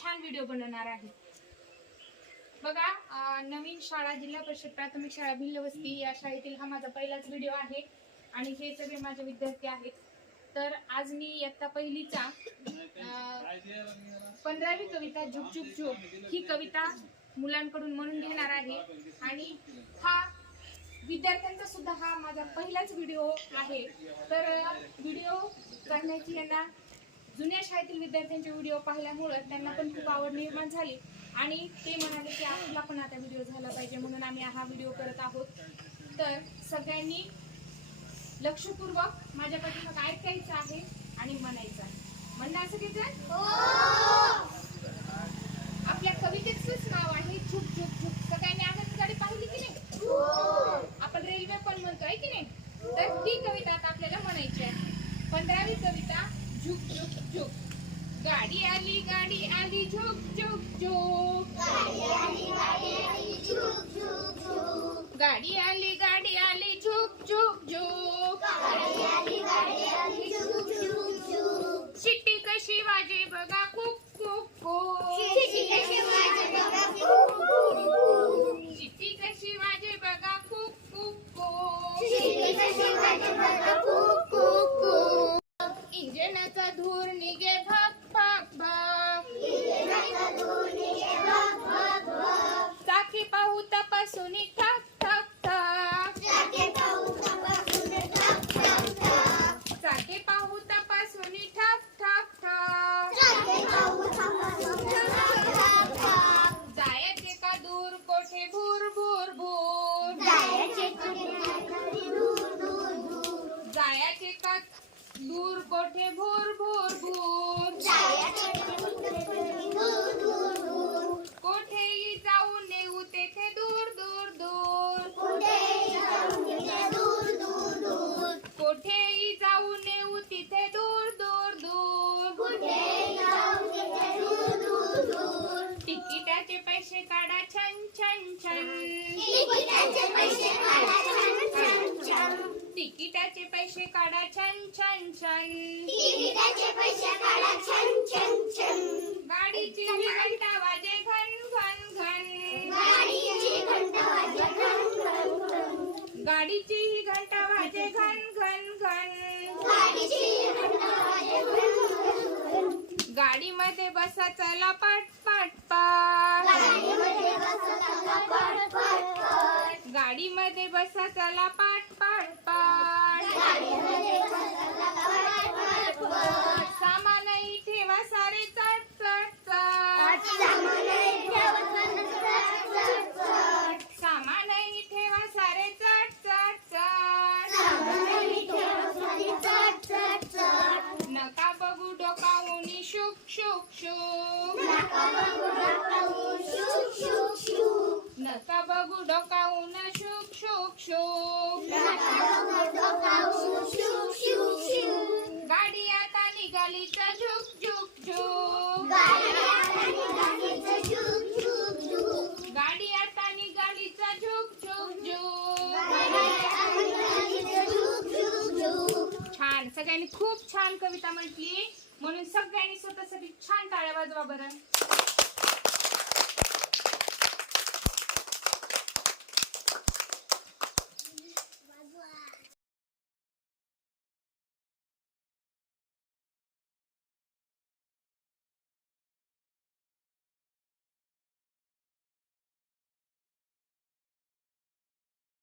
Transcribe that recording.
छान व्हिडिओ बनवणार आहे. बघा नवीन शाळा जिल्हा परिषद प्राथमिक शाळा भिल्लवस्ती या शाळेतील हा माझा पहिलाच व्हिडिओ आहे आणि हे सगळे माझे विद्यार्थी आहेत. तर आज मी इयत्ता पहिलीचा पंधरावी कविता झुक झुक झुक ही कविता मुलांकडून म्हणून घेणार आहे. आणि हा विद्यार्थ्यांचा सुद्धा हा माझा पहिलाच व्हिडिओ आहे. तर व्हिडिओ करण्याची यांना जुन्या शाळेतील विद्यार्थ्यांचे व्हिडिओ पाहिल्यामुळं त्यांना पण खूप आवड निर्माण झाली. आणि ते म्हणाले की आपला पण आता व्हिडिओ झाला पाहिजे म्हणून आम्ही हा व्हिडिओ करत आहोत. तर सगळ्यांनी लक्षपूर्वक माझ्या पाठीमाग ऐकायचं आहे आणि म्हणायचं आहे. म्हणणं असं घ्यायचं आपल्या कवितेचंच नाव आहे झुक झुक झुक. सगळ्यांनी आनंद गाडी पाहिली की नाही? आपण रेल्वे पण म्हणतोय की नाही? तर ही कविता आता आपल्याला म्हणायची आहे. पंधरावी कविता झुक झुक झुक गाडी आली गाडी आली झुक का दूर कोठे भूर भूर भूर? कोठेही जाऊ नेऊ तेथे दूर दूर दूर. कोठेही जाऊ नेऊ तिथे दूर दूर दूर. तिकिटाचे पैसे काढा छन छन छन तिकिटाचे पैसे काढा छन छन छन. गाडीची ही घंटा वाजे घन घन घन. गाडीची ही घंटा वाजे घन घन घन. गाडीमध्ये बसा चला पट पट पट गाडीमध्ये बसा चला पाट पाट. पाट सामानही ठेवा सारे चट चट चट. सामानही ठेवा सारे चट चट चट. नका बघू डोकावून शुक शुक शुक. नका बघू शुक गाडी आता निघाली तर झुक झुक झुक गाडी आता निघाली तर झुक झुक झुक छान. सगळ्यांनी खूप छान कविता म्हटली. म्हणून सगळ्यांनी स्वतःसाठी छान टाळ्या वाजवा बरं.